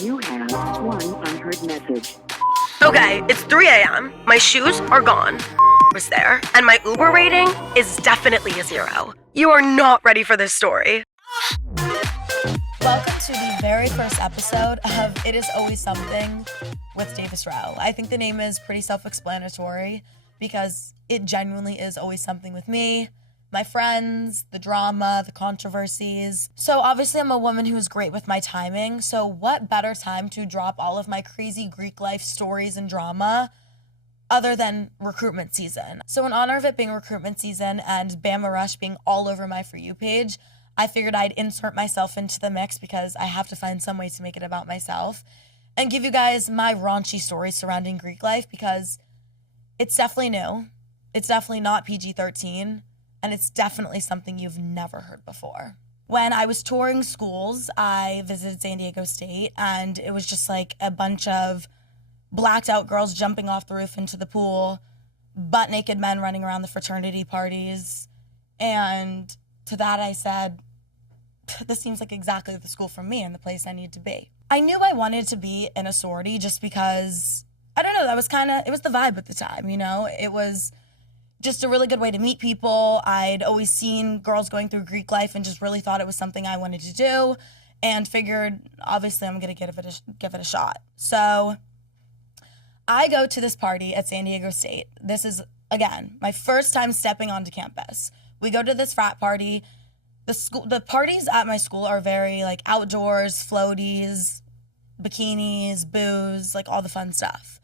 You have one unheard message. Okay, it's 3 a.m. My shoes are gone. Was there, and my Uber rating is definitely a 0. You are not ready for this story. Welcome to the very first episode of It Is Always Something with Davis Rowe. I think the name is pretty self-explanatory because it genuinely is always something with me, my friends, the drama, the controversies. So obviously I'm a woman who is great with my timing, so what better time to drop all of my crazy Greek life stories and drama other than recruitment season. So in honor of it being recruitment season and Bama Rush being all over my For You page, I figured I'd insert myself into the mix because I have to find some way to make it about myself and give you guys my raunchy stories surrounding Greek life because it's definitely new. It's definitely not PG-13, and it's definitely something you've never heard before. When I was touring schools, I visited San Diego State, and it was just like a bunch of blacked out girls jumping off the roof into the pool, butt naked men running around the fraternity parties, and to that I said, this seems like exactly the school for me and the place I need to be. I knew I wanted to be in a sorority just because, I don't know, it was the vibe at the time, you know? It was just a really good way to meet people. I'd always seen girls going through Greek life and just really thought it was something I wanted to do and figured, obviously, I'm going to give it a shot. So I go to this party at San Diego State. This is, again, my first time stepping onto campus. We go to this frat party. The parties at my school are very like outdoors, floaties, bikinis, booze, like all the fun stuff.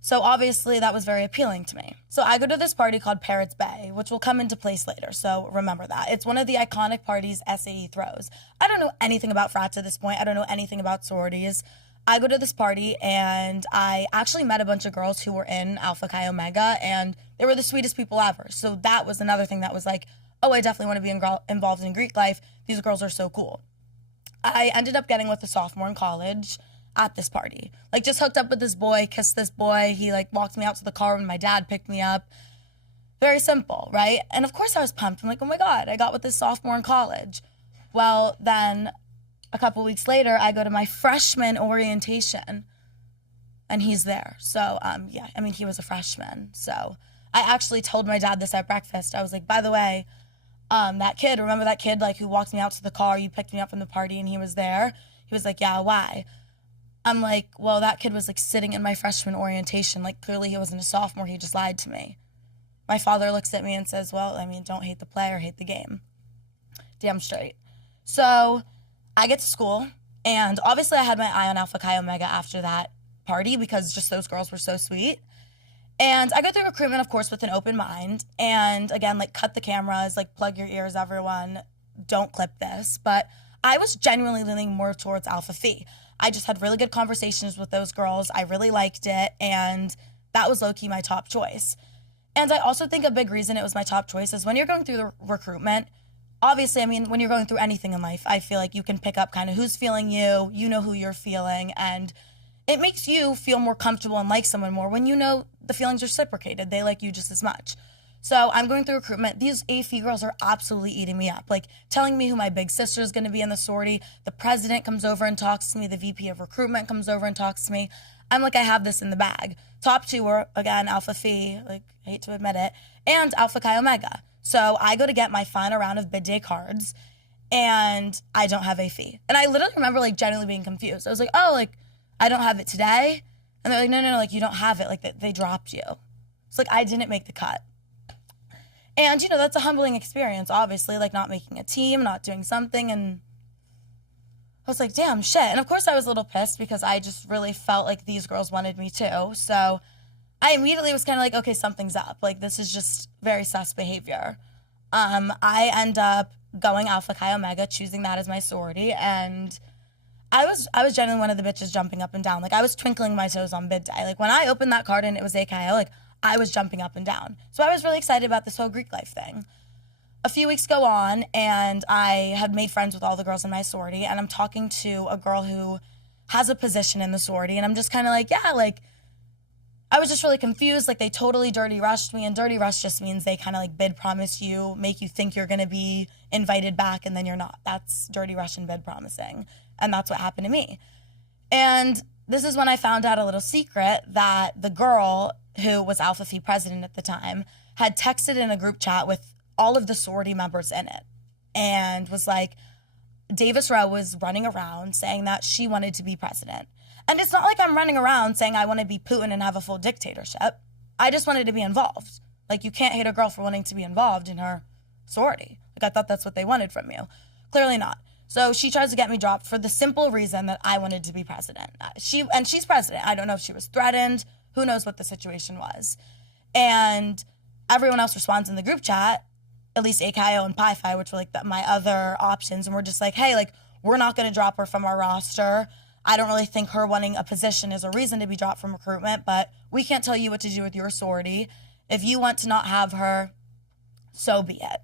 So obviously that was very appealing to me. So I go to this party called Parrots Bay, which will come into place later. So remember that. It's one of the iconic parties SAE throws. I don't know anything about frats at this point. I don't know anything about sororities. I go to this party and I actually met a bunch of girls who were in Alpha Chi Omega and they were the sweetest people ever. So that was another thing that was like, oh, I definitely want to be involved in Greek life. These girls are so cool. I ended up getting with a sophomore in college at this party. Like, just hooked up with this boy, kissed this boy. He, like, walked me out to the car when my dad picked me up. Very simple, right? And, of course, I was pumped. I'm like, oh, my God, I got with this sophomore in college. Well, then a couple weeks later, I go to my freshman orientation, and he's there. So, yeah, I mean, he was a freshman. So I actually told my dad this at breakfast. I was like, by the way, remember that kid, like, who walked me out to the car, you picked me up from the party and he was there? He was like, yeah, why? I'm like, well, that kid was, like, sitting in my freshman orientation. Like, clearly he wasn't a sophomore. He just lied to me. My father looks at me and says, well, I mean, don't hate the player, hate the game. Damn straight. So I get to school, and obviously I had my eye on Alpha Chi Omega after that party because just those girls were so sweet. And I go through recruitment, of course, with an open mind. And again, like, cut the cameras, like, plug your ears, everyone. Don't clip this. But I was genuinely leaning more towards Alpha Phi. I just had really good conversations with those girls. I really liked it. And that was low-key my top choice. And I also think a big reason it was my top choice is when you're going through the recruitment, obviously, I mean, when you're going through anything in life, I feel like you can pick up kind of who's feeling you, you know who you're feeling, and it makes you feel more comfortable and like someone more when you know the feelings are reciprocated. They like you just as much. So I'm going through recruitment. These AFI girls are absolutely eating me up, like telling me who my big sister is going to be in the sorority. The president comes over and talks to me. The VP of recruitment comes over and talks to me. I'm like, I have this in the bag. Top two are, again, Alpha Phi, like, I hate to admit it, and Alpha Chi Omega. So I go to get my final round of bid day cards, and I don't have a fee. And I literally remember, like, genuinely being confused. I was like, oh, like, I don't have it today? And they're like, no, like, you don't have it. Like, they dropped you. It's like, I didn't make the cut. And, you know, that's a humbling experience, obviously, like, not making a team, not doing something, and I was like, damn, shit. And, of course, I was a little pissed because I just really felt like these girls wanted me too. So I immediately was kind of like, okay, something's up. Like, this is just very sus behavior. I end up going Alpha Chi Omega, choosing that as my sorority, and I was generally one of the bitches jumping up and down. Like, I was twinkling my toes on bid day. Like, when I opened that card and it was AKO, like, I was jumping up and down. So I was really excited about this whole Greek life thing. A few weeks go on, and I have made friends with all the girls in my sorority, and I'm talking to a girl who has a position in the sorority, and I'm just kind of like, yeah, like, I was just really confused. Like, they totally dirty rushed me, and dirty rush just means they kind of, like, bid promise you, make you think you're going to be invited back, and then you're not. That's dirty rush and bid promising, and that's what happened to me. And this is when I found out a little secret that the girl who was Alpha Phi president at the time had texted in a group chat with all of the sorority members in it and was like, Davis Rowe was running around saying that she wanted to be president. And it's not like I'm running around saying I want to be Putin and have a full dictatorship. I just wanted to be involved. Like, you can't hate a girl for wanting to be involved in her sorority. Like, I thought that's what they wanted from you. Clearly not. So she tries to get me dropped for the simple reason that I wanted to be president. She's president. I don't know if she was threatened. Who knows what the situation was. And everyone else responds in the group chat, at least AKIO and Pi Phi, which were like my other options. And we're just like, hey, like, we're not going to drop her from our roster. I don't really think her wanting a position is a reason to be dropped from recruitment, but we can't tell you what to do with your sorority. If you want to not have her, so be it.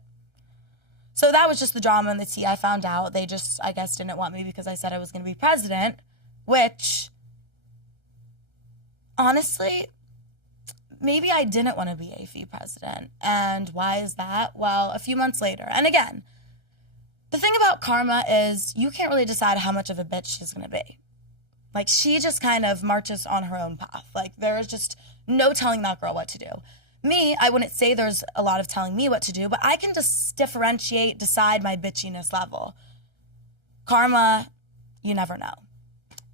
So that was just the drama and the tea I found out. They just, I guess, didn't want me because I said I was going to be president, which, honestly, maybe I didn't want to be a Phi president. And why is that? Well, a few months later. And again, the thing about karma is you can't really decide how much of a bitch she's going to be. Like, she just kind of marches on her own path. Like, there is just no telling that girl what to do. Me, I wouldn't say there's a lot of telling me what to do, but I can just differentiate, decide my bitchiness level. Karma, you never know.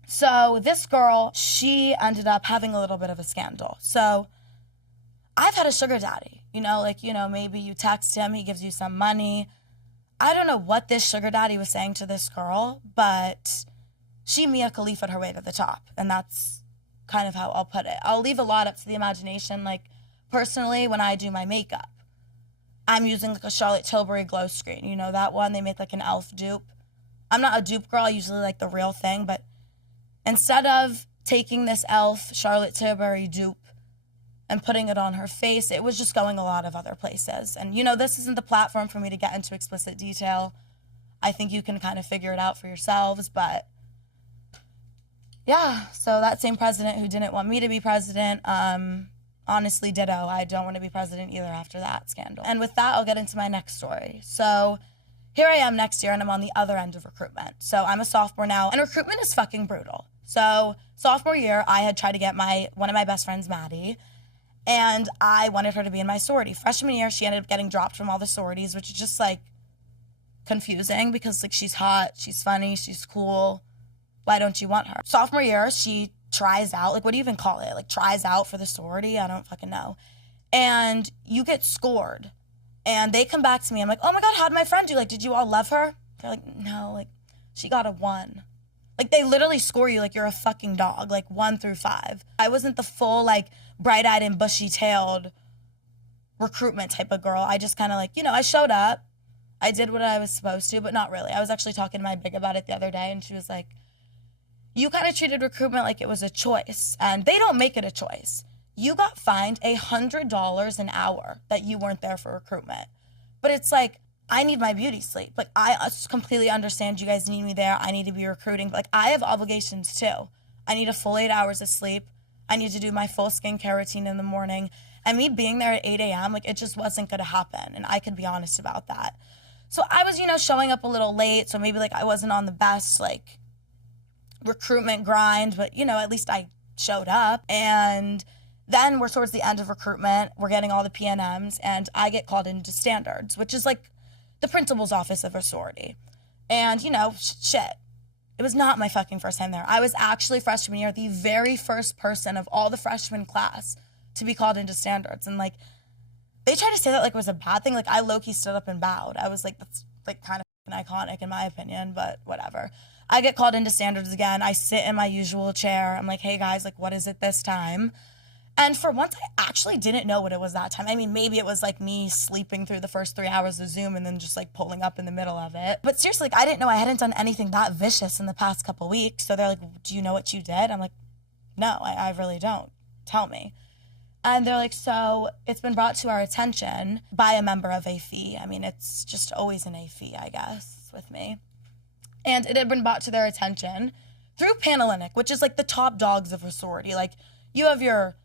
So this girl, she ended up having a little bit of a scandal. So I've had a sugar daddy, maybe you text him, he gives you some money. I don't know what this sugar daddy was saying to this girl, but she Mia Khalifa'd her way to the top. And that's kind of how I'll put it. I'll leave a lot up to the imagination. Like, personally, when I do my makeup, I'm using like a Charlotte Tilbury glow screen. You know that one? They make like an e.l.f. dupe. I'm not a dupe girl. I usually like the real thing. But instead of taking this e.l.f. Charlotte Tilbury dupe and putting it on her face, it was just going a lot of other places. And, this isn't the platform for me to get into explicit detail. I think you can kind of figure it out for yourselves. But yeah, so that same president who didn't want me to be president, honestly, ditto. I don't want to be president either after that scandal. And with that, I'll get into my next story. So here I am next year, and I'm on the other end of recruitment. So I'm a sophomore now, and recruitment is fucking brutal. So sophomore year, I had tried to get one of my best friends, Maddie, and I wanted her to be in my sorority. Freshman year, she ended up getting dropped from all the sororities, which is just, like, confusing because, like, she's hot, she's funny, she's cool. Why don't you want her? Sophomore year, she tries out, like, what do you even call it? Like, tries out for the sorority? I don't fucking know. And you get scored. And they come back to me. I'm like, oh my God, how'd my friend do? Like, did you all love her? They're like, no, like, she got a 1. Like, they literally score you like you're a fucking dog, like 1 through 5. I wasn't the full, like, bright-eyed and bushy-tailed recruitment type of girl. I just kind of, like, I showed up. I did what I was supposed to, but not really. I was actually talking to my big about it the other day, and she was like, you kind of treated recruitment like it was a choice, and they don't make it a choice. You got fined $100 an hour that you weren't there for recruitment. But it's like, I need my beauty sleep. Like, I completely understand you guys need me there. I need to be recruiting. But, like, I have obligations too. I need a full 8 hours of sleep. I need to do my full skincare routine in the morning. And me being there at 8 a.m., like, it just wasn't going to happen. And I could be honest about that. So I was, showing up a little late. So maybe, like, I wasn't on the best, like, recruitment grind, but at least I showed up. And then we're towards the end of recruitment, we're getting all the PNMs, and I get called into standards, which is like the principal's office of a sorority. And shit, it was not my fucking first time there. I was actually freshman year, the very first person of all the freshman class to be called into standards. And like, they tried to say that like it was a bad thing. Like, I low-key stood up and bowed. I was like, that's like kind of iconic in my opinion, but whatever. I get called into standards again. I sit in my usual chair. I'm like, hey guys, like, what is it this time? And for once, I actually didn't know what it was that time. I mean, maybe it was like me sleeping through the first 3 hours of Zoom and then just like pulling up in the middle of it. But seriously, like, I didn't know I hadn't done anything that vicious in the past couple weeks. So they're like, do you know what you did? I'm like, no, I really don't. Tell me. And they're like, so it's been brought to our attention by a member of a Phi. I mean, it's just always an a Phi, I guess, with me. And it had been brought to their attention through Panhellenic, which is like the top dogs of a sorority. Like, you have your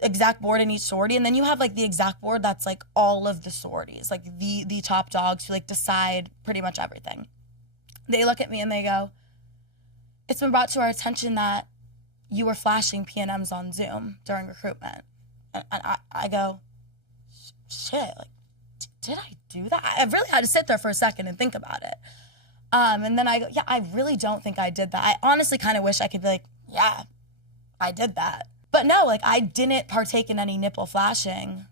exec board in each sorority, and then you have like the exec board that's like all of the sororities, like the top dogs who like decide pretty much everything. They look at me and they go, it's been brought to our attention that you were flashing PNMs on Zoom during recruitment. And I go, shit, like, did I do that? I really had to sit there for a second and think about it. And then I go, yeah, I really don't think I did that. I honestly kind of wish I could be like, yeah, I did that. But no, like, I didn't partake in any nipple flashing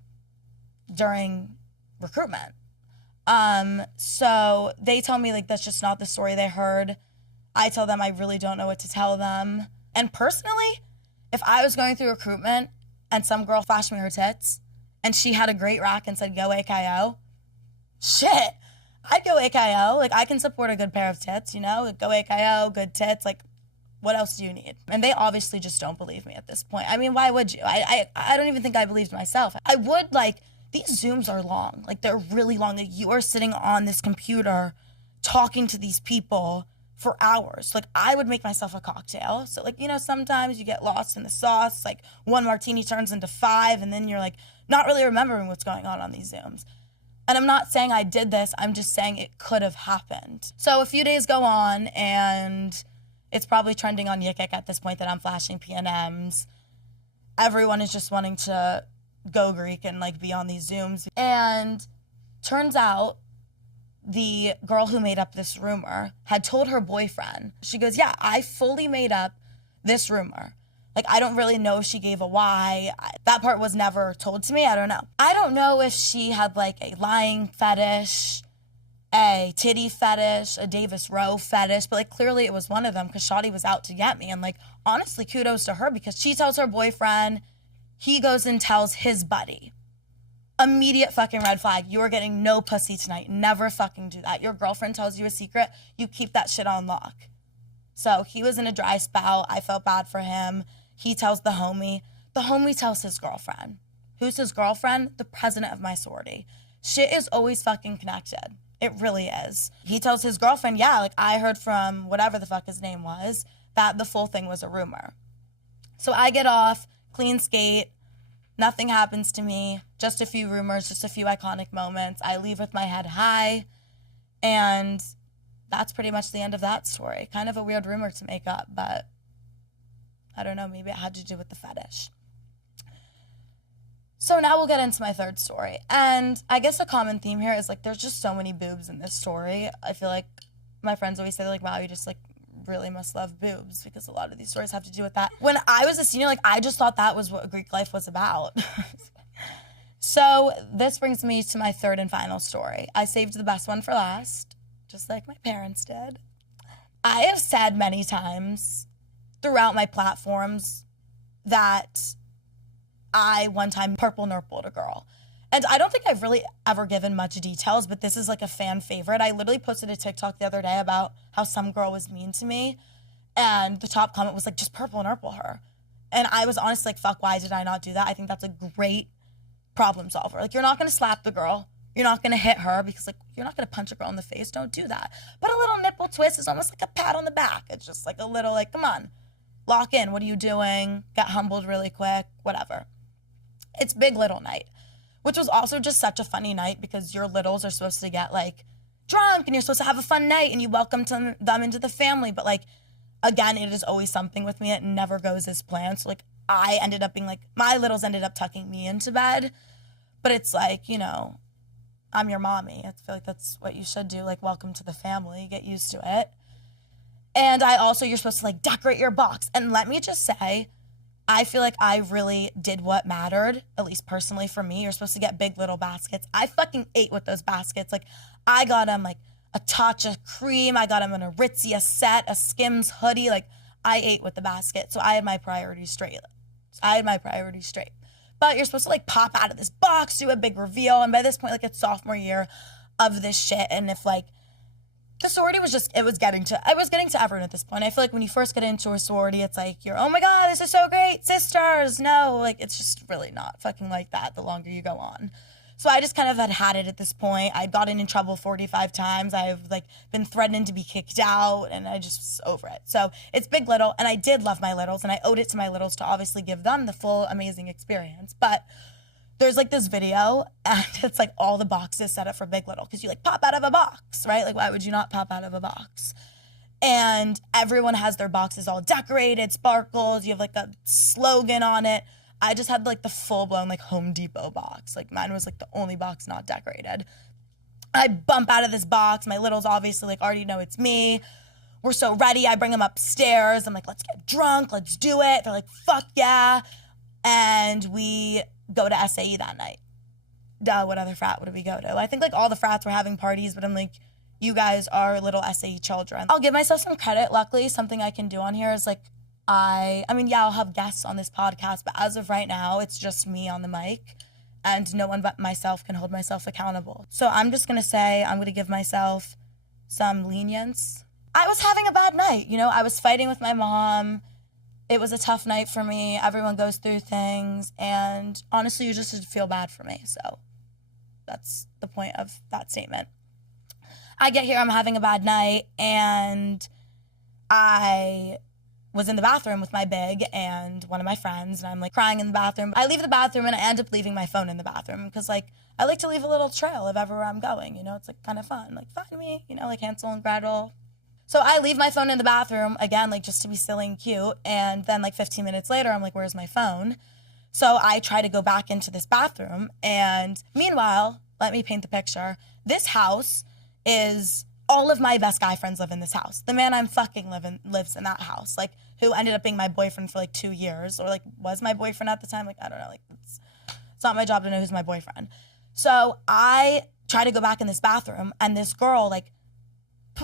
during recruitment. So they tell me, like, that's just not the story they heard. I tell them I really don't know what to tell them. And personally, if I was going through recruitment and some girl flashed me her tits and she had a great rack and said, go AKO, shit, I'd go AKO. Like, I can support a good pair of tits, you know? Go AKO, good tits, like, what else do you need? And they obviously just don't believe me at this point. I mean, why would you? I don't even think I believed myself. I would, like, these Zooms are long. Like, they're really long. Like, you are sitting on this computer talking to these people for hours. Like, I would make myself a cocktail. So, like, you know, sometimes you get lost in the sauce. Like, one martini turns into 5, and then you're, like, not really remembering what's going on these Zooms. And I'm not saying I did this. I'm just saying it could have happened. So a few days go on, and it's probably trending on YikYak at this point that I'm flashing PNMs. Everyone is just wanting to go Greek and, like, be on these Zooms. And turns out the girl who made up this rumor had told her boyfriend. She goes, yeah, I fully made up this rumor. Like, I don't really know if she gave a why. That part was never told to me. I don't know. I don't know if she had, like, a lying fetish, a titty fetish, a Davis Rowe fetish, but, like, clearly it was one of them because Shawty was out to get me. And, like, honestly, kudos to her because she tells her boyfriend, he goes and tells his buddy. Immediate fucking red flag. You are getting no pussy tonight. Never fucking do that. Your girlfriend tells you a secret, you keep that shit on lock. So he was in a dry spell. I felt bad for him. He tells the homie. The homie tells his girlfriend. Who's his girlfriend? The president of my sorority. Shit is always fucking connected. It really is. He tells his girlfriend, yeah, like, I heard from whatever the fuck his name was, that the full thing was a rumor. So I get off, clean skate, nothing happens to me, just a few rumors, just a few iconic moments. I leave with my head high, and that's pretty much the end of that story. Kind of a weird rumor to make up, but I don't know, maybe it had to do with the fetish. So now we'll get into my third story. And I guess a common theme here is, like, there's just so many boobs in this story. I feel like my friends always say, like, wow, you just, like, really must love boobs, because a lot of these stories have to do with that. When I was a senior, like, I just thought that was what Greek life was about. So this brings me to my third and final story. I saved the best one for last, just like my parents did. I have said many times throughout my platforms that I one time purple Nurpled a girl. And I don't think I've really ever given much details, but this is, like, a fan favorite. I literally posted a TikTok the other day about how some girl was mean to me, and the top comment was like, just purple Nurple her. And I was honestly like, fuck, why did I not do that? I think that's a great problem solver. Like, you're not going to slap the girl. You're not going to hit her because, like, you're not going to punch a girl in the face. Don't do that. But a little nipple twist is almost like a pat on the back. It's just like a little, like, come on, lock in. What are you doing? Get humbled really quick, whatever. It's big little night, which was also just such a funny night because your littles are supposed to get, like, drunk and you're supposed to have a fun night and you welcome them into the family. But, like, again, it is always something with me. It never goes as planned. So, like, I ended up being, like, my littles ended up tucking me into bed. But it's like, you know, I'm your mommy. I feel like that's what you should do. Like, welcome to the family. Get used to it. And you're supposed to, like, decorate your box. And let me just say, I feel like I really did what mattered, at least personally for me. You're supposed to get big little baskets. I fucking ate with those baskets. Like, I got them, like, a Tatcha cream. I got them an Aritzia set, a Skims hoodie. Like, I ate with the basket. So I had my priorities straight. But you're supposed to, like, pop out of this box, do a big reveal. And by this point, like, it's sophomore year of this shit. And if, like, the sorority was just, I was getting to everyone at this point. I feel like when you first get into a sorority, it's like, you're, oh my God, this is so great, sisters. No, like, it's just really not fucking like that the longer you go on. So I just kind of had it at this point. I'd gotten in trouble 45 times. I've, like, been threatened to be kicked out, and I just was over it. So it's big little, and I did love my littles, and I owed it to my littles to obviously give them the full amazing experience. But there's, like, this video, and it's, like, all the boxes set up for big little, because you, like, pop out of a box, right? Like, why would you not pop out of a box? And everyone has their boxes all decorated, sparkles. You have like a slogan on it. I just had like the full-blown like Home Depot box. Like mine was like the only box not decorated. I bump out of this box. My littles obviously like already know it's me. We're so ready. I bring them upstairs. I'm like, let's get drunk. Let's do it. They're like, fuck yeah. And we go to SAE that night. What other frat would we go to? I think like all the frats were having parties, but I'm like, you guys are little SAE children. I'll give myself some credit. Luckily, something I can do on here is like, I'll have guests on this podcast, but as of right now, it's just me on the mic and no one but myself can hold myself accountable. So I'm just going to say, I'm going to give myself some lenience. I was having a bad night. You know, I was fighting with my mom. It was a tough night for me. Everyone goes through things. And honestly, you just should feel bad for me. So that's the point of that statement. I get here, I'm having a bad night, and I was in the bathroom with my big and one of my friends, and I'm like crying in the bathroom. I leave the bathroom and I end up leaving my phone in the bathroom because like I like to leave a little trail of everywhere I'm going, you know, it's like kind of fun, like find me, you know, like Hansel and Gretel. So I leave my phone in the bathroom again, like just to be silly and cute, and then like 15 minutes later I'm like, where's my phone? So I try to go back into this bathroom, and meanwhile, let me paint the picture. This house is all of my best guy friends live in this house. The man I'm fucking lives in that house, like who ended up being my boyfriend for like 2 years, or like was my boyfriend at the time. Like, I don't know, like it's not my job to know who's my boyfriend. So I try to go back in this bathroom, and this girl like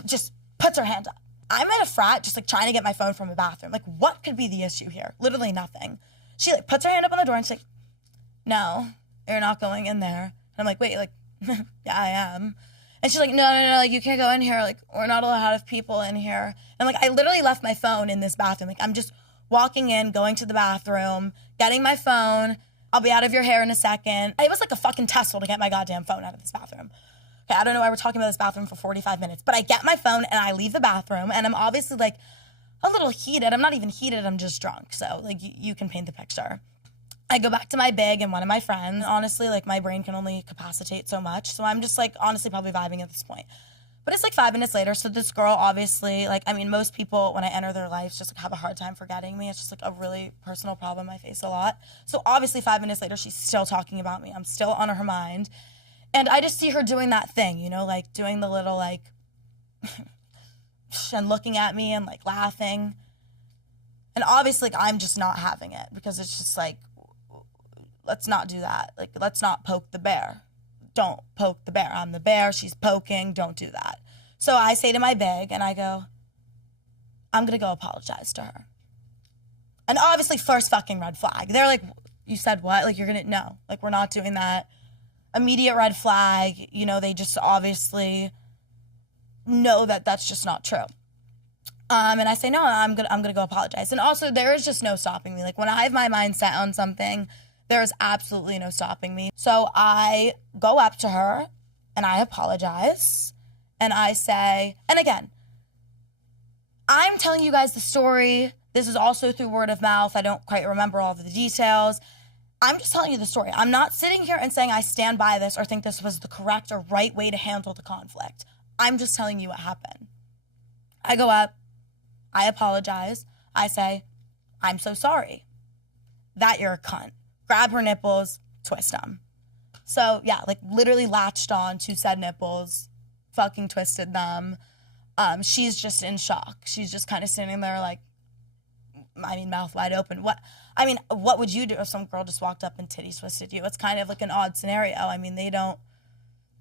just puts her hand up. I'm at a frat just like trying to get my phone from a bathroom. Like, what could be the issue here? Literally nothing. She like puts her hand up on the door and she's like, no, you're not going in there. And I'm like, wait, like, yeah, I am. And she's like, no, like, you can't go in here. Like, we're not allowed to have people in here. And, like, I literally left my phone in this bathroom. Like, I'm just walking in, going to the bathroom, getting my phone. I'll be out of your hair in a second. It was like a fucking tussle to get my goddamn phone out of this bathroom. Okay, I don't know why we're talking about this bathroom for 45 minutes, but I get my phone and I leave the bathroom, and I'm obviously, like, a little heated. I'm not even heated. I'm just drunk. So, like, you can paint the picture. I go back to my big and one of my friends. Honestly, like, my brain can only capacitate so much. So I'm just, like, honestly probably vibing at this point. But it's, like, 5 minutes later. So this girl, obviously, like, I mean, most people, when I enter their lives, just, like, have a hard time forgetting me. It's just, like, a really personal problem I face a lot. So obviously 5 minutes later, she's still talking about me. I'm still on her mind. And I just see her doing that thing, you know, like, doing the little, like, and looking at me and, like, laughing. And obviously, like, I'm just not having it because it's just, like, let's not do that. Like, let's not poke the bear. Don't poke the bear. I'm the bear. She's poking. Don't do that. So I say to my big, and I go, I'm going to go apologize to her. And obviously, first fucking red flag. They're like, you said what? Like, you're going to, no. Like, we're not doing that. Immediate red flag. You know, they just obviously know that that's just not true. And I say, no, I'm gonna go apologize. And also, there is just no stopping me. Like, when I have my mind set on something, there is absolutely no stopping me. So I go up to her and I apologize. And I say, and again, I'm telling you guys the story. This is also through word of mouth. I don't quite remember all of the details. I'm just telling you the story. I'm not sitting here and saying I stand by this or think this was the correct or right way to handle the conflict. I'm just telling you what happened. I go up. I apologize. I say, I'm so sorry that you're a cunt. Grab her nipples, twist them. So, yeah, like, literally latched on to said nipples, fucking twisted them. She's just in shock. She's just kind of sitting there, like, I mean, mouth wide open. What would you do if some girl just walked up and titty twisted you? It's kind of like an odd scenario. I mean,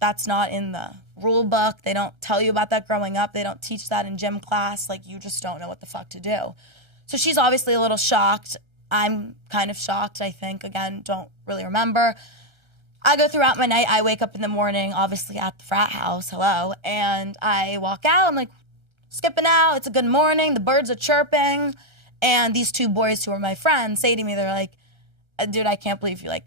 that's not in the rule book. They don't tell you about that growing up. They don't teach that in gym class. Like, you just don't know what the fuck to do. So she's obviously a little shocked. I'm kind of shocked, I think. Again, don't really remember. I go throughout my night. I wake up in the morning, obviously at the frat house. Hello. And I walk out. I'm like, skipping out. It's a good morning. The birds are chirping. And these two boys who are my friends say to me, they're like, dude, I can't believe you, like,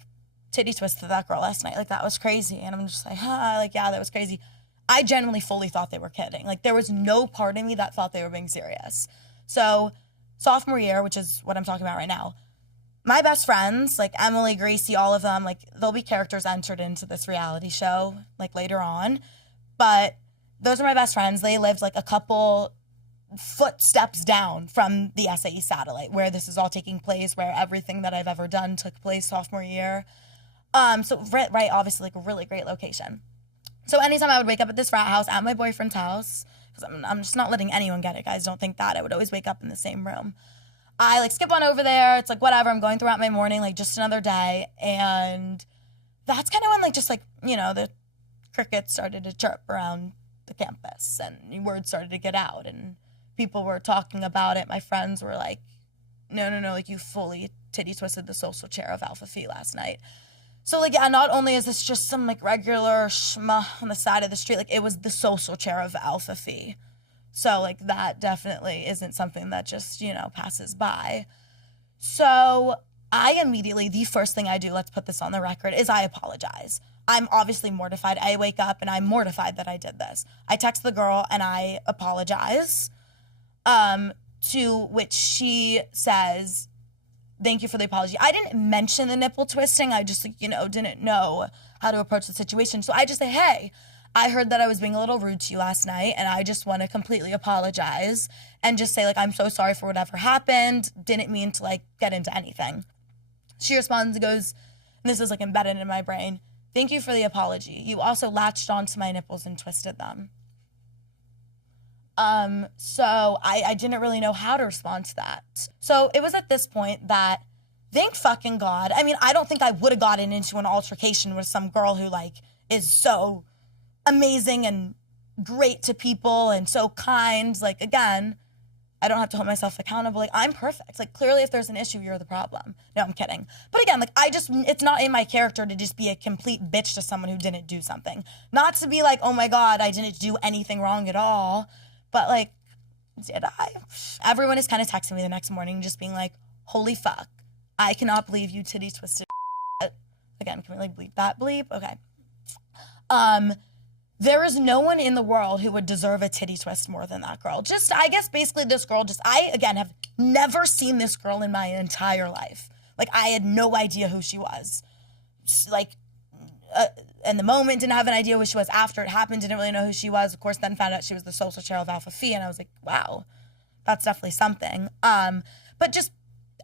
titty twisted that girl last night. Like, that was crazy. And I'm just like, like, yeah, that was crazy. I genuinely fully thought they were kidding. Like, there was no part of me that thought they were being serious. So sophomore year, which is what I'm talking about right now, my best friends, like Emily, Gracie, all of them, like, there'll be characters entered into this reality show, like, later on. But those are my best friends. They lived, like, a couple footsteps down from the SAE satellite where this is all taking place, where everything that I've ever done took place sophomore year. So right, obviously like a really great location. So anytime I would wake up at this frat house, at my boyfriend's house, because I'm just not letting anyone get it, guys, don't think that. I would always wake up in the same room. I like skip on over there. It's like, whatever, I'm going throughout my morning, like just another day. And that's kind of when like, just like, you know, the crickets started to chirp around the campus and word started to get out and people were talking about it. My friends were like, no, like you fully titty twisted the social chair of Alpha Phi last night. So, like, yeah, not only is this just some, like, regular schma on the side of the street, like, it was the social chair of Alpha Phi. So, like, that definitely isn't something that just, you know, passes by. So, I immediately, the first thing I do, let's put this on the record, is I apologize. I'm obviously mortified. I wake up and I'm mortified that I did this. I text the girl and I apologize, to which she says, thank you for the apology. I didn't mention the nipple twisting. I just, like, you know, didn't know how to approach the situation. So I just say, hey, I heard that I was being a little rude to you last night, and I just want to completely apologize and just say, like, I'm so sorry for whatever happened. Didn't mean to, like, get into anything. She responds and goes, and this is, like, embedded in my brain, thank you for the apology. You also latched onto my nipples and twisted them. So I didn't really know how to respond to that. So it was at this point that, thank fucking God, I mean, I don't think I would have gotten into an altercation with some girl who, like, is so amazing and great to people and so kind. Like, again, I don't have to hold myself accountable. Like, I'm perfect. Like, clearly if there's an issue, you're the problem. No, I'm kidding. But again, like, it's not in my character to just be a complete bitch to someone who didn't do something. Not to be like, oh my God, I didn't do anything wrong at all. But, like, did I? Everyone is kind of texting me the next morning just being like, holy fuck, I cannot believe you titty twisted shit. Again, can we, like, bleep that? Bleep? Okay. There is no one in the world who would deserve a titty twist more than that girl. Just, I guess, basically this girl I, again, have never seen this girl in my entire life. Like, I had no idea who she was. Like, in the moment, didn't have an idea who she was. After it happened, didn't really know who she was. Of course, then found out she was the social chair of Alpha Phi, and I was like, wow, that's definitely something. But just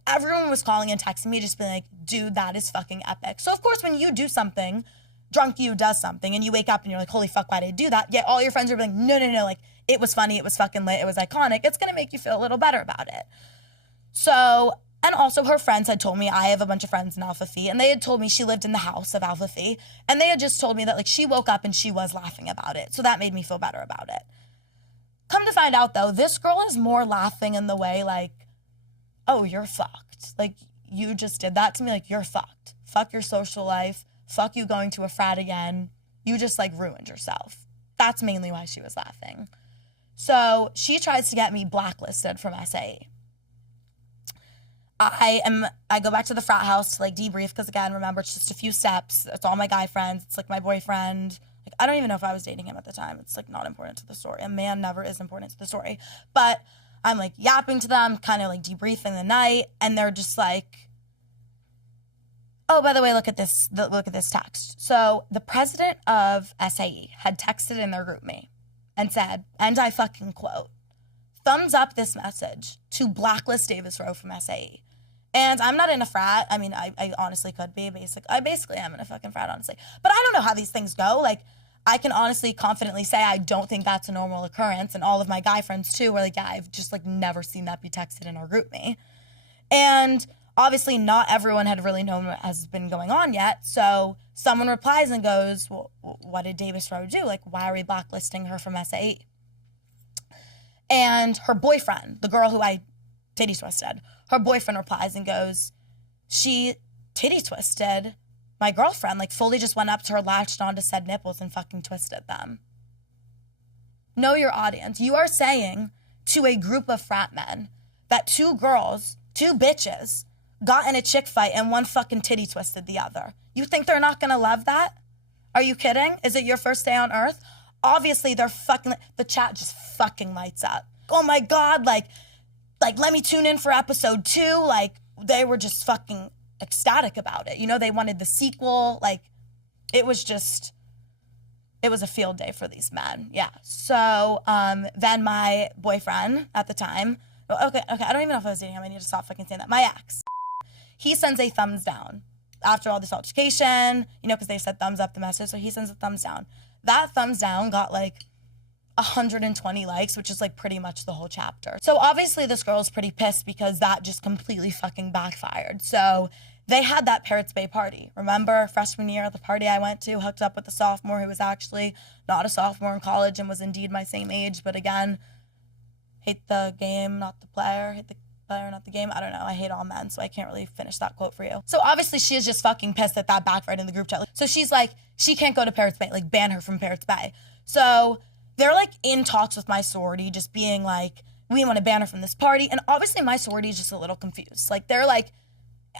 everyone was calling and texting me, just being like, dude, that is fucking epic. So, of course, when you do something, drunk you does something, and you wake up and you're like, holy fuck, why did I do that? Yet all your friends are like, no, like, it was funny, it was fucking lit, it was iconic. It's gonna make you feel a little better about it. So, and also her friends had told me, I have a bunch of friends in Alpha Phi, and they had told me she lived in the house of Alpha Phi, and they had just told me that, like, she woke up and she was laughing about it. So that made me feel better about it. Come to find out, though, this girl is more laughing in the way, like, oh, you're fucked. Like, you just did that to me. Like, you're fucked. Fuck your social life. Fuck you going to a frat again. You just, like, ruined yourself. That's mainly why she was laughing. So she tries to get me blacklisted from SAE. I go back to the frat house to, like, debrief, because, again, remember, it's just a few steps. It's all my guy friends. It's, like, my boyfriend. Like, I don't even know if I was dating him at the time. It's, like, not important to the story. A man never is important to the story. But I'm, like, yapping to them, kind of, like, debriefing the night, and they're just like, oh, by the way, look at this text. So the president of SAE had texted in their group me and said, and I fucking quote, thumbs up this message to blacklist Davis Rowe from SAE. And I'm not in a frat. I mean, I honestly could be. I basically am in a fucking frat, honestly. But I don't know how these things go. Like, I can honestly, confidently say I don't think that's a normal occurrence. And all of my guy friends, too, were like, yeah, I've just, like, never seen that be texted in our group me. And obviously not everyone had really known what has been going on yet. So someone replies and goes, well, what did Davis Rowe do? Like, why are we blacklisting her from SAE? And her boyfriend, the girl who I titty twisted, her boyfriend replies and goes, she titty twisted my girlfriend, like, fully just went up to her, latched onto said nipples and fucking twisted them. Know your audience. You are saying to a group of frat men that two girls, two bitches, got in a chick fight and one fucking titty twisted the other. You think they're not gonna love that? Are you kidding? Is it your first day on earth? Obviously they're fucking, the chat just fucking lights up. Oh my God, like, let me tune in for episode 2. Like, they were just fucking ecstatic about it. You know, they wanted the sequel. Like, it was just, it was a field day for these men. Yeah. So then my boyfriend at the time, okay, I don't even know if I was dating him. I need to stop fucking saying that. My ex, he sends a thumbs down after all this altercation, you know, because they said thumbs up the message. So he sends a thumbs down. That thumbs down got like 120 likes, which is like pretty much the whole chapter. So obviously this girl's pretty pissed because that just completely fucking backfired. So they had that Parrots Bay party. Remember freshman year at the party I went to, hooked up with a sophomore who was actually not a sophomore in college and was indeed my same age. But again, hate the game, not the player. Hate the player, not the game. I don't know. I hate all men, so I can't really finish that quote for you. So obviously she is just fucking pissed that that backfired in the group chat. So she's like, she can't go to Parrots Bay, like ban her from Parrots Bay. So they're like in talks with my sorority, just being like, we want to ban her from this party. And obviously my sorority is just a little confused. Like they're like,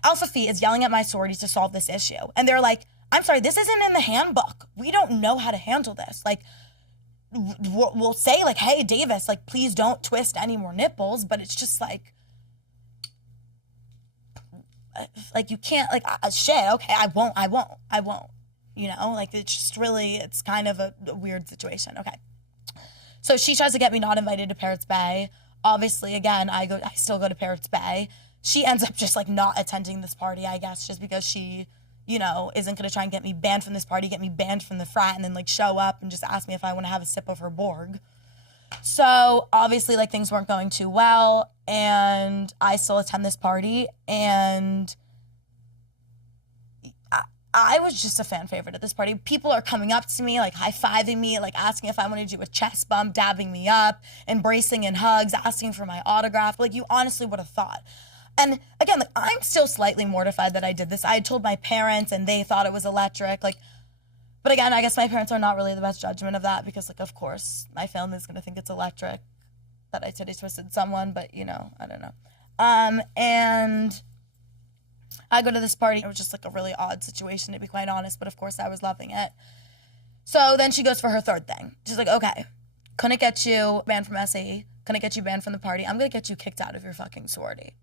Alpha Phi is yelling at my sorority to solve this issue. And they're like, I'm sorry, this isn't in the handbook. We don't know how to handle this. Like, we'll say like, hey, Davis, like, please don't twist any more nipples. But it's just like you can't, like, shit, okay, I won't. You know, like, it's just really, it's kind of a weird situation. Okay. So she tries to get me not invited to Parrots Bay. Obviously, again, I still go to Parrots Bay. She ends up just like not attending this party, I guess, just because she, you know, isn't going to try and get me banned from this party, get me banned from the frat, and then like show up and just ask me if I want to have a sip of her Borg. So obviously like things weren't going too well, and I still attend this party, and I was just a fan favorite at this party. People are coming up to me, like high-fiving me, like asking if I want to do a chest bump, dabbing me up, embracing in hugs, asking for my autograph. Like, you honestly would have thought. And again, like, I'm still slightly mortified that I did this. I had told my parents and they thought it was electric. Like, but again, I guess my parents are not really the best judgment of that because, like, of course, my family's going to think it's electric that I titty twisted someone, but, you know, I don't know. And I go to this party. It was just like a really odd situation, to be quite honest, but of course I was loving it. So then she goes for her third thing. She's like, okay, couldn't get you banned from SAE, couldn't get you banned from the party. I'm going to get you kicked out of your fucking sorority.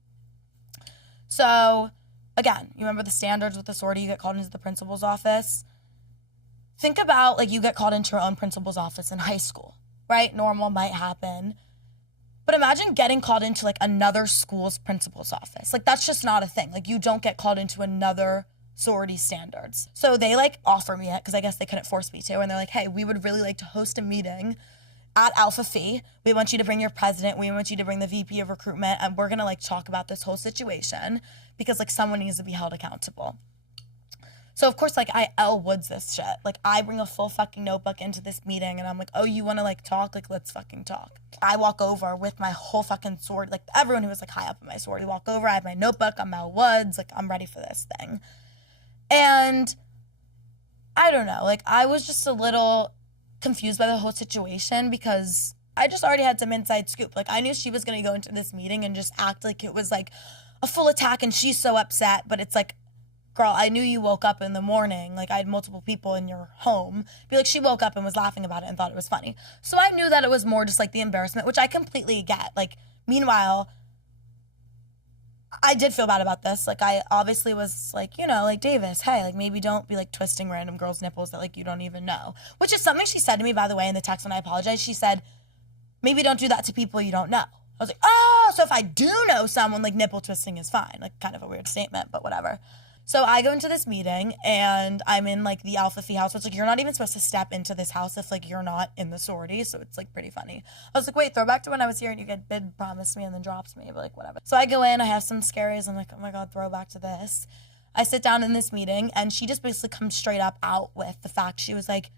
So again, you remember the standards with the sorority, you get called into the principal's office. Think about like you get called into your own principal's office in high school, right? Normal might happen. But imagine getting called into like another school's principal's office. Like that's just not a thing. Like you don't get called into another sorority standards. So they like offer me it because I guess they couldn't force me to. And they're like, hey, we would really like to host a meeting at Alpha Phi. We want you to bring your president. We want you to bring the VP of recruitment. And we're going to like talk about this whole situation because like someone needs to be held accountable. So, of course, like, I Elle Woods this shit. Like, I bring a full fucking notebook into this meeting, and I'm like, oh, you want to, like, talk? Like, let's fucking talk. I walk over with my whole fucking sword. Like, everyone who was, like, high up in my sword. I walk over, I have my notebook, I'm Elle Woods. Like, I'm ready for this thing. And I don't know. Like, I was just a little confused by the whole situation because I just already had some inside scoop. Like, I knew she was going to go into this meeting and just act like it was, like, a full attack, and she's so upset. But it's, like, girl, I knew you woke up in the morning. Like, I had multiple people in your home. Be like, she woke up and was laughing about it and thought it was funny. So I knew that it was more just, like, the embarrassment, which I completely get. Like, meanwhile, I did feel bad about this. Like, I obviously was like, you know, like, Davis, hey, like, maybe don't be, like, twisting random girls' nipples that, like, you don't even know. Which is something she said to me, by the way, in the text when I apologized. She said, maybe don't do that to people you don't know. I was like, oh, so if I do know someone, like, nipple twisting is fine. Like, kind of a weird statement, but whatever. So I go into this meeting, and I'm in, like, the Alpha Phi house. It's like, you're not even supposed to step into this house if, like, you're not in the sorority. So it's, like, pretty funny. I was like, wait, throwback to when I was here and you get bid promised me and then drops me. But, like, whatever. So I go in. I have some scaries. I'm like, oh, my God, throwback to this. I sit down in this meeting, and she just basically comes straight up out with the fact. She was like,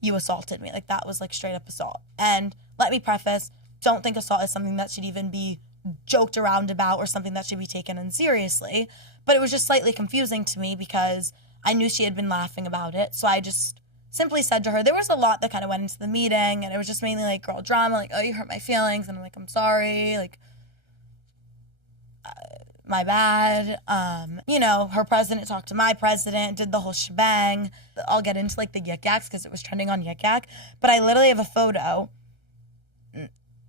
you assaulted me. Like, that was, like, straight up assault. And let me preface, don't think assault is something that should even be joked around about or something that should be taken in seriously. But it was just slightly confusing to me because I knew she had been laughing about it. So I just simply said to her, there was a lot that kind of went into the meeting, and it was just mainly like girl drama, like, oh, you hurt my feelings. And I'm like, I'm sorry, like, my bad. You know, her president talked to my president, did the whole shebang. I'll get into like the YikYaks because it was trending on YikYak. But I literally have a photo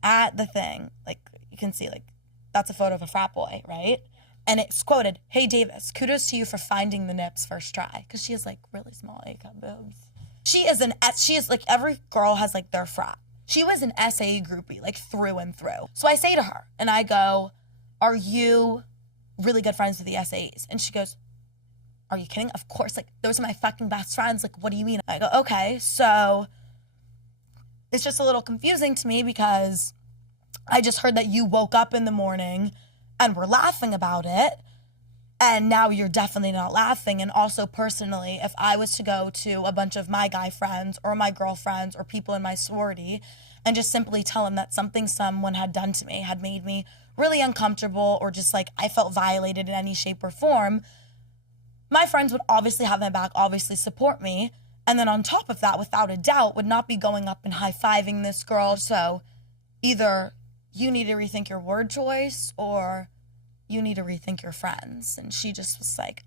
at the thing. Like, you can see, like, that's a photo of a frat boy, right? And it's quoted, hey, Davis, kudos to you for finding the nips first try. Because she has, like, really small A-cup boobs. She is like, every girl has like their frat. She was an SA groupie, like through and through. So I say to her, and I go, are you really good friends with the SAs? And she goes, are you kidding? Of course, like, those are my fucking best friends. Like, what do you mean? I go, okay, so it's just a little confusing to me because I just heard that you woke up in the morning and were laughing about it, and now you're definitely not laughing. And also, personally, if I was to go to a bunch of my guy friends or my girlfriends or people in my sorority and just simply tell them that something someone had done to me had made me really uncomfortable, or just like I felt violated in any shape or form, my friends would obviously have my back, obviously support me. And then on top of that, without a doubt, would not be going up and high-fiving this girl. So either you need to rethink your word choice or you need to rethink your friends. And she just was like,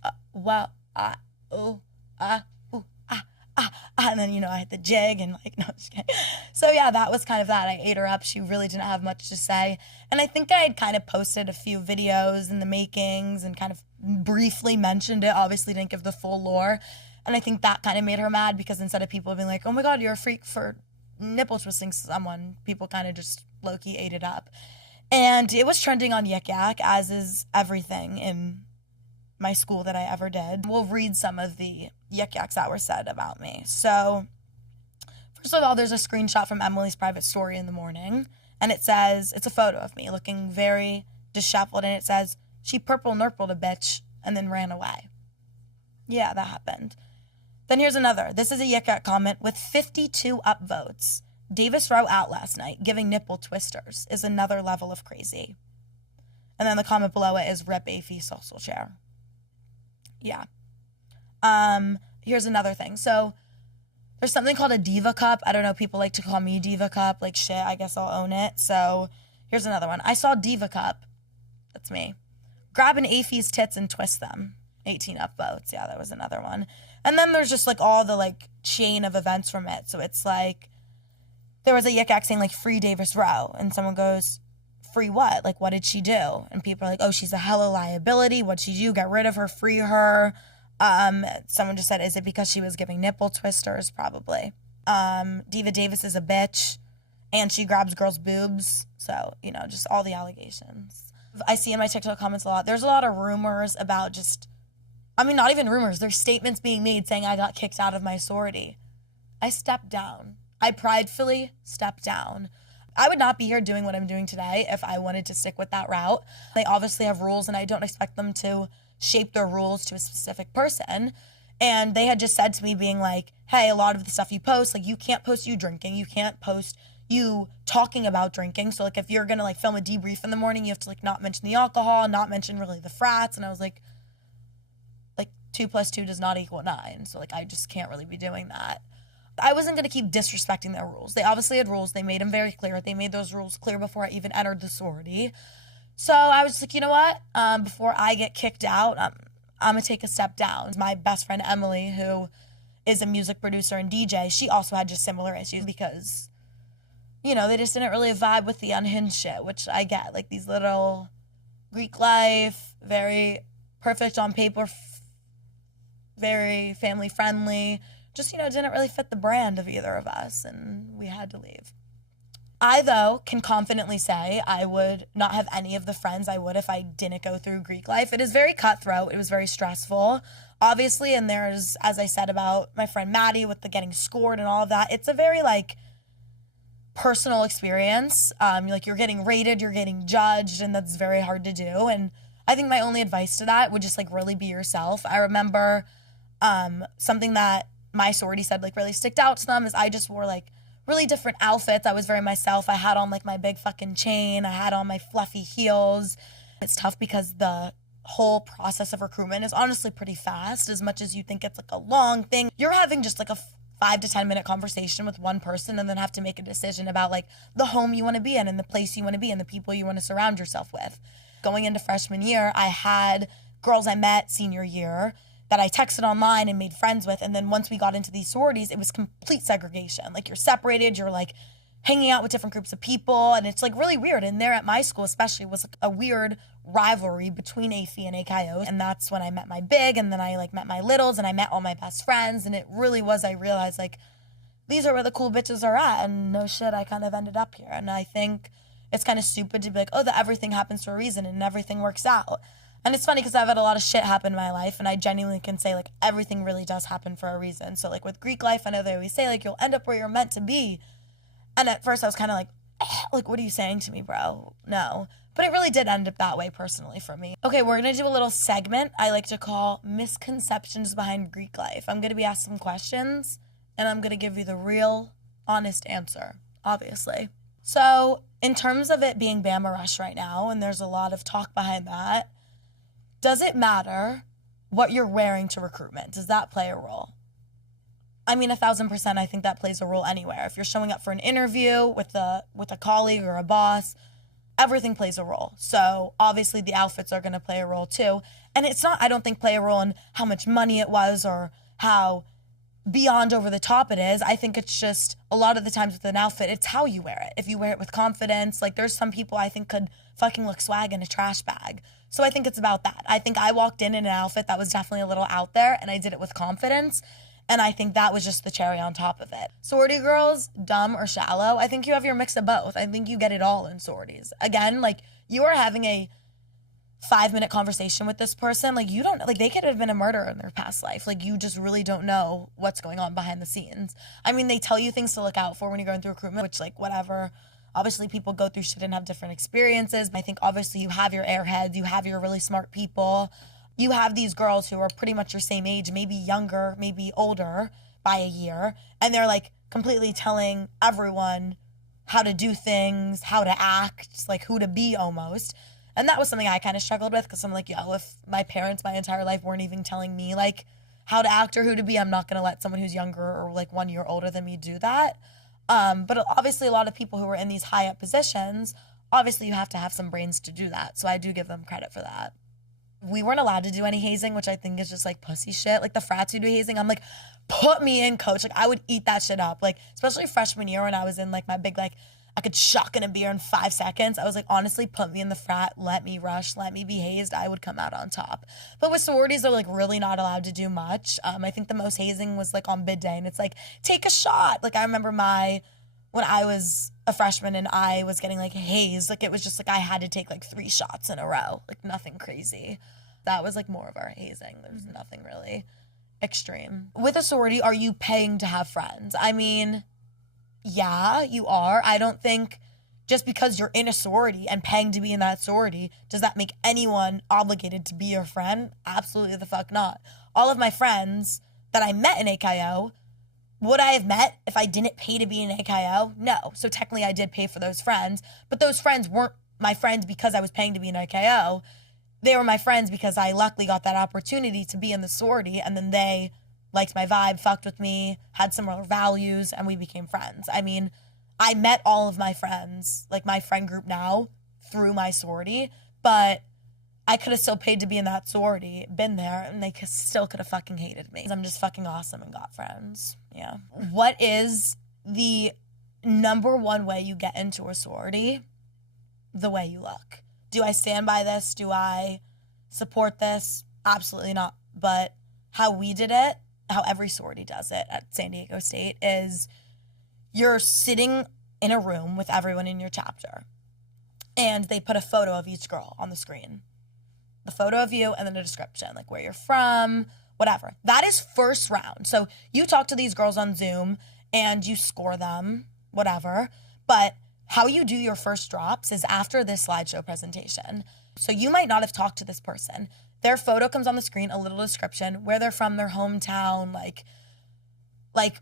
and then, you know, I hit the jig and like, no, just kidding. So yeah, that was kind of that. I ate her up. She really didn't have much to say. And I think I had kind of posted a few videos in the makings and kind of briefly mentioned it. Obviously didn't give the full lore. And I think that kind of made her mad, because instead of people being like, oh my God, you're a freak for nipple twisting someone, people kind of just low-key ate it up. And it was trending on YikYak, as is everything in my school that I ever did. We'll read some of the YikYaks that were said about me. So, first of all, there's a screenshot from Emily's private story in the morning, and it says, it's a photo of me looking very disheveled, and it says, she purple nurpled a bitch and then ran away. Yeah, that happened. Then here's another. This is a YikYak comment with 52 upvotes. Davis Rowe out last night, giving nipple twisters, is another level of crazy. And then the comment below it is rip AFI social chair. Yeah. Here's another thing. So there's something called a diva cup. I don't know, people like to call me diva cup. Like, shit, I guess I'll own it. So here's another one. I saw diva cup. That's me. Grab an AFI's tits and twist them. 18 upvotes. Yeah, that was another one. And then there's just like all the like chain of events from it. So it's like, there was a YikYak saying like free Davis Rowe, and someone goes, free what? Like, what did she do? And people are like, oh, she's a hella liability. What'd she do? Get rid of her, free her. Someone just said, is it because she was giving nipple twisters? Probably. Diva Davis is a bitch, and she grabs girls' boobs. So, you know, just all the allegations. I see in my TikTok comments a lot, there's a lot of rumors about just, I mean, not even rumors, there's statements being made saying I got kicked out of my sorority. I stepped down. I pridefully stepped down. I would not be here doing what I'm doing today if I wanted to stick with that route. They obviously have rules, and I don't expect them to shape their rules to a specific person. And they had just said to me, being like, hey, a lot of the stuff you post, like, you can't post you drinking, you can't post you talking about drinking. So like, if you're gonna like film a debrief in the morning, you have to like not mention the alcohol, not mention really the frats. And I was like 2 + 2 does not equal 9. So like, I just can't really be doing that. I wasn't going to keep disrespecting their rules. They obviously had rules. They made them very clear. They made those rules clear before I even entered the sorority. So I was just like, you know what? Before I get kicked out, I'm going to take a step down. My best friend, Emily, who is a music producer and DJ, she also had just similar issues because, you know, they just didn't really vibe with the unhinged shit, which I get. Like, these little Greek life, very perfect on paper, very family friendly, just, you know, didn't really fit the brand of either of us, and we had to leave. I, though, can confidently say I would not have any of the friends I would if I didn't go through Greek life. It is very cutthroat. It was very stressful, obviously, and there's, as I said about my friend Maddie with the getting scored and all of that, it's a very, like, personal experience. Like, you're getting rated, you're getting judged, and that's very hard to do, and I think my only advice to that would just, like, really be yourself. I remember something that my sorority said like really sticked out to them is I just wore like really different outfits. I was very myself. I had on like my big fucking chain. I had on my fluffy heels. It's tough because the whole process of recruitment is honestly pretty fast. As much as you think it's like a long thing, you're having just like a 5 to 10 minute conversation with one person and then have to make a decision about like the home you want to be in and the place you want to be and the people you want to surround yourself with. Going into freshman year, I had girls I met senior year that I texted online and made friends with. And then once we got into these sororities, it was complete segregation. Like, you're separated, you're like hanging out with different groups of people, and it's like really weird. And there at my school especially was like a weird rivalry between AFI and AKOs, and that's when I met my big, and then I like met my littles, and I met all my best friends, and it really was, I realized like these are where the cool bitches are at, and no shit, I kind of ended up here. And I think it's kind of stupid to be like, oh, that everything happens for a reason and everything works out. And it's funny because I've had a lot of shit happen in my life, and I genuinely can say, like, everything really does happen for a reason. So, like, with Greek life, I know they always say, like, you'll end up where you're meant to be. And at first I was kind of like, what are you saying to me, bro? No. But it really did end up that way personally for me. Okay, we're going to do a little segment I like to call Misconceptions Behind Greek Life. I'm going to be asked some questions, and I'm going to give you the real, honest answer, obviously. So, in terms of it being Bama Rush right now, and there's a lot of talk behind that, does it matter what you're wearing to recruitment? Does that play a role? I mean, 1,000%, I think that plays a role anywhere. If you're showing up for an interview with a colleague or a boss, everything plays a role. So obviously the outfits are going to play a role too. And it's not, I don't think, play a role in how much money it was or how beyond over the top it is. I think it's just a lot of the times with an outfit, it's how you wear it. If you wear it with confidence, like there's some people I think could fucking look swag in a trash bag. So I think it's about that. I think I walked in an outfit that was definitely a little out there, and I did it with confidence. And I think that was just the cherry on top of it. Sorority girls, dumb or shallow, I think you have your mix of both. I think you get it all in sororities. Again, like you are having a 5-minute conversation with this person. Like you don't, like they could have been a murderer in their past life. Like you just really don't know what's going on behind the scenes. I mean, they tell you things to look out for when you're going through recruitment, which like whatever. Obviously, people go through shit and have different experiences. I think obviously you have your airheads, you have your really smart people. You have these girls who are pretty much your same age, maybe younger, maybe older by a year. And they're like completely telling everyone how to do things, how to act, like who to be almost. And that was something I kind of struggled with because I'm like, yo, if my parents my entire life weren't even telling me like how to act or who to be, I'm not going to let someone who's younger or like 1 year older than me do that. But obviously a lot of people who are in these high up positions, obviously you have to have some brains to do that. So I do give them credit for that. We weren't allowed to do any hazing, which I think is just like pussy shit. Like the frats who do hazing, I'm like, put me in, coach. Like I would eat that shit up. Like especially freshman year when I was in like my big, like I could shuck in a beer in 5 seconds. I was like, honestly, put me in the frat, let me rush, let me be hazed. I would come out on top. But with sororities, they're like really not allowed to do much. I think the most hazing was like on bid day, and it's like, take a shot. Like I remember when I was a freshman and I was getting like hazed, like it was just like I had to take like 3 shots in a row, like nothing crazy. That was like more of our hazing. There's nothing really extreme. With a sorority, are you paying to have friends? I mean, yeah, you are. I don't think just because you're in a sorority and paying to be in that sorority, does that make anyone obligated to be your friend? Absolutely the fuck not. All of my friends that I met in AKO, would I have met if I didn't pay to be in AKO? No. So technically I did pay for those friends, but those friends weren't my friends because I was paying to be in AKO. They were my friends because I luckily got that opportunity to be in the sorority, and then they liked my vibe, fucked with me, had similar values, and we became friends. I mean, I met all of my friends, like my friend group now, through my sorority, but I could have still paid to be in that sorority, been there, and they still could have fucking hated me. I'm just fucking awesome and got friends. Yeah. What is the number one way you get into a sorority? The way you look. Do I stand by this? Do I support this? Absolutely not. But how we did it, how every sorority does it at San Diego State, is you're sitting in a room with everyone in your chapter, and they put a photo of each girl on the screen. The photo of you and then a description, like where you're from, whatever. That is first round. So you talk to these girls on Zoom and you score them, whatever. But how you do your first drops is after this slideshow presentation. So you might not have talked to this person. Their photo comes on the screen, a little description, where they're from, their hometown, like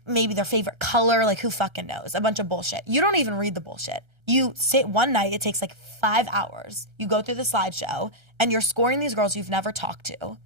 maybe their favorite color, like who fucking knows, a bunch of bullshit. You don't even read the bullshit. You sit one night, it takes like 5 hours. You go through the slideshow and you're scoring these girls you've never talked to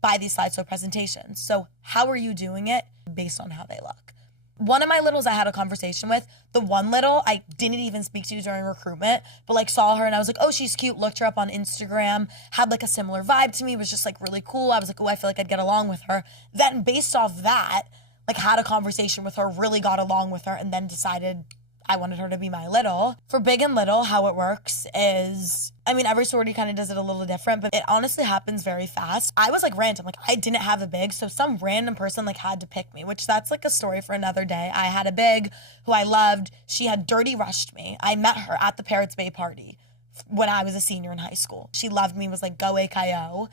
by these slideshow presentations. So how are you doing it? Based on how they look. One of my littles I had a conversation with, the one little I didn't even speak to during recruitment, but like saw her and I was like, oh, she's cute, looked her up on Instagram, had like a similar vibe to me, was just like really cool. I was like, oh, I feel like I'd get along with her. Then based off that, like had a conversation with her, really got along with her, and then decided I wanted her to be my little. For big and little, how it works is, I mean, every sorority kind of does it a little different, but it honestly happens very fast. I was like random, like I didn't have a big, so some random person like had to pick me, which that's like a story for another day. I had a big who I loved. She had dirty rushed me. I met her at the Parrots Bay party when I was a senior in high school. She loved me, was like, go AKO.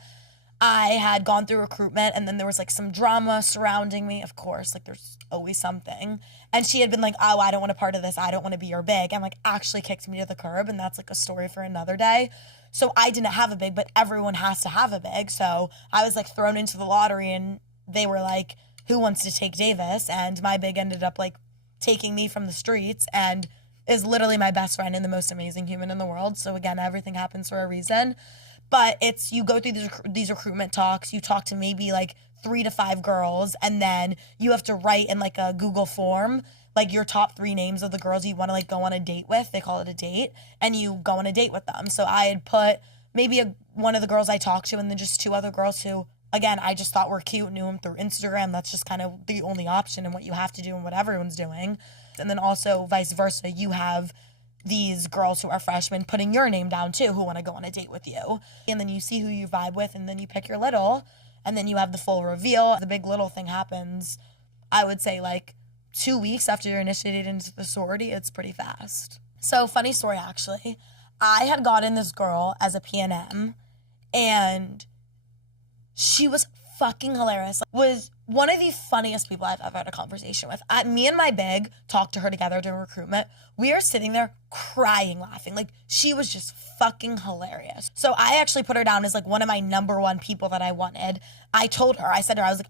I had gone through recruitment, and then there was like some drama surrounding me. Of course, like there's always something. And she had been like, oh, I don't want a part of this. I don't want to be your big. And like actually kicked me to the curb. And that's like a story for another day. So I didn't have a big, but everyone has to have a big. So I was like thrown into the lottery, and they were like, who wants to take Davis? And my big ended up like taking me from the streets and is literally my best friend and the most amazing human in the world. So again, everything happens for a reason. But it's, you go through these recruitment talks, you talk to maybe like 3 to 5 girls, and then you have to write in like a Google form, like your top 3 names of the girls you want to like go on a date with. They call it a date, and you go on a date with them. So I had put maybe one of the girls I talked to, and then just 2 other girls who, again, I just thought were cute, knew them through Instagram. That's just kind of the only option and what you have to do and what everyone's doing. And then also vice versa, you have these girls who are freshmen putting your name down too, who want to go on a date with you. And then you see who you vibe with, and then you pick your little, and then you have the full reveal. The big little thing happens, I would say like 2 weeks after you're initiated into the sorority. It's pretty fast. So funny story, actually. I had gotten this girl as a PNM, and she was fucking hilarious. Was one of the funniest people I've ever had a conversation with. Me and my big talked to her together during recruitment. We are sitting there crying, laughing. Like, she was just fucking hilarious. So I actually put her down as like one of my number 1 people that I wanted. I told her, I said to her, I was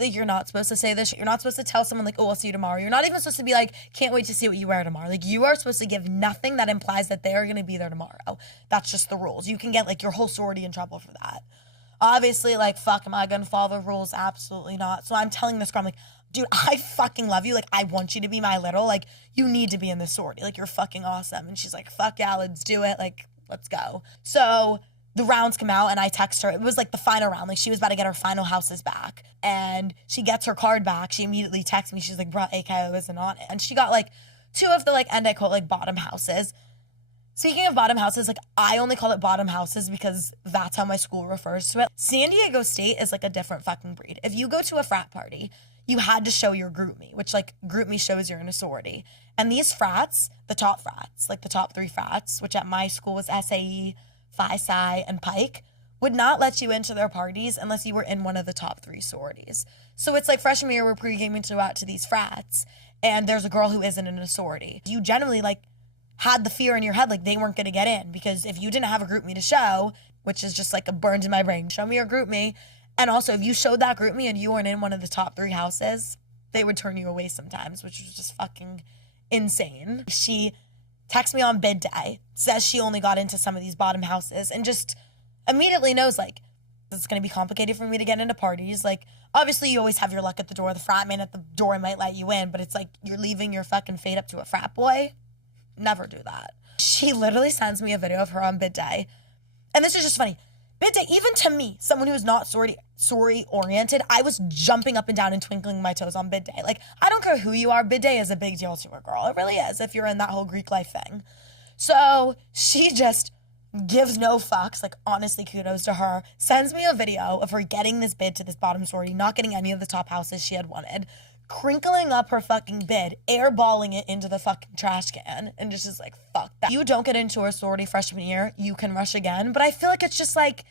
like, you're not supposed to say this. You're not supposed to tell someone like, oh, I'll see you tomorrow. You're not even supposed to be like, can't wait to see what you wear tomorrow. Like, you are supposed to give nothing that implies that they're going to be there tomorrow. That's just the rules. You can get like your whole sorority in trouble for that. Obviously, like, fuck, am I gonna follow the rules? Absolutely not. So I'm telling this girl, I'm like, dude, I fucking love you. Like, I want you to be my little. Like, you need to be in this sorority. Like, you're fucking awesome. And she's like, fuck yeah, let's do it. Like, let's go. So the rounds come out, and I text her. It was like the final round. Like, she was about to get her final houses back. And she gets her card back. She immediately texts me. She's like, bro, AKO isn't on it. And she got like 2 of the like, end I quote, like bottom houses. Speaking of bottom houses, like, I only call it bottom houses because that's how my school refers to it. San Diego State is like a different fucking breed. If you go to a frat party, you had to show your group me, which like group me shows you're in a sorority. And these frats, the top frats, like the top 3 frats, which at my school was SAE, Phi Psi, and Pike, would not let you into their parties unless you were in one of the top 3 sororities. So it's like freshman year, we're pre-gaming to go out to these frats, and there's a girl who isn't in a sorority. You generally like had the fear in your head like they weren't going to get in, because if you didn't have a group me to show, which is just like a burned in my brain, show me your group me. And also, if you showed that group me and you weren't in one of the top 3 houses, they would turn you away sometimes, which was just fucking insane. She texts me on bid day, says she only got into some of these bottom houses, and just immediately knows like it's going to be complicated for me to get into parties. Like, obviously you always have your luck at the door. The frat man at the door might let you in, but it's like you're leaving your fucking fate up to a frat boy. Never do that. She literally sends me a video of her on bid day. And this is just funny. Bid day, even to me, someone who's not sorority oriented, I was jumping up and down and twinkling my toes on bid day. Like, I don't care who you are, bid day is a big deal to a girl. It really is, if you're in that whole Greek life thing. So she just gives no fucks, like, honestly, kudos to her, sends me a video of her getting this bid to this bottom sorority, not getting any of the top houses she had wanted, crinkling up her fucking bid, airballing it into the fucking trash can, and just is like, fuck that. You don't get into a sorority freshman year, you can rush again, but I feel like it's just like,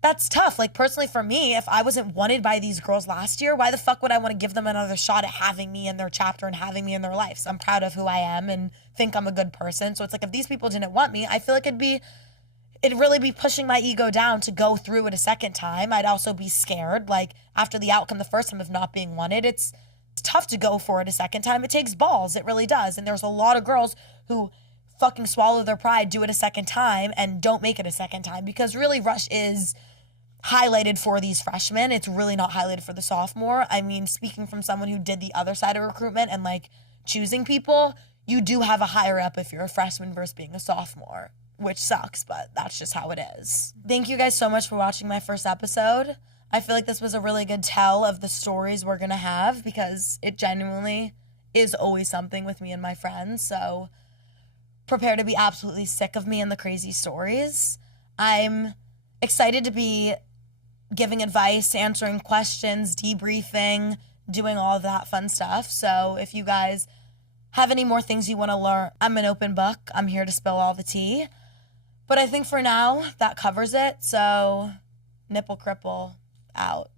that's tough. Like, personally for me, if I wasn't wanted by these girls last year, why the fuck would I want to give them another shot at having me in their chapter and having me in their life? So I'm proud of who I am and think I'm a good person. So it's like, if these people didn't want me, I feel like it'd really be pushing my ego down to go through it a second time. I'd also be scared, like, after the outcome the first time of not being wanted, it's tough to go for it a second time. It takes balls. It really does. And there's a lot of girls who fucking swallow their pride, do it a second time, and don't make it a second time, because really rush is highlighted for these freshmen. It's really not highlighted for the sophomore. I mean, speaking from someone who did the other side of recruitment and like choosing people, you do have a higher up if you're a freshman versus being a sophomore, which sucks, but that's just how it is. Thank you guys so much for watching my first episode. I feel like this was a really good tell of the stories we're gonna have, because it genuinely is always something with me and my friends. So prepare to be absolutely sick of me and the crazy stories. I'm excited to be giving advice, answering questions, debriefing, doing all of that fun stuff. So if you guys have any more things you want to learn, I'm an open book. I'm here to spill all the tea. But I think for now, that covers it. So nipple cripple out.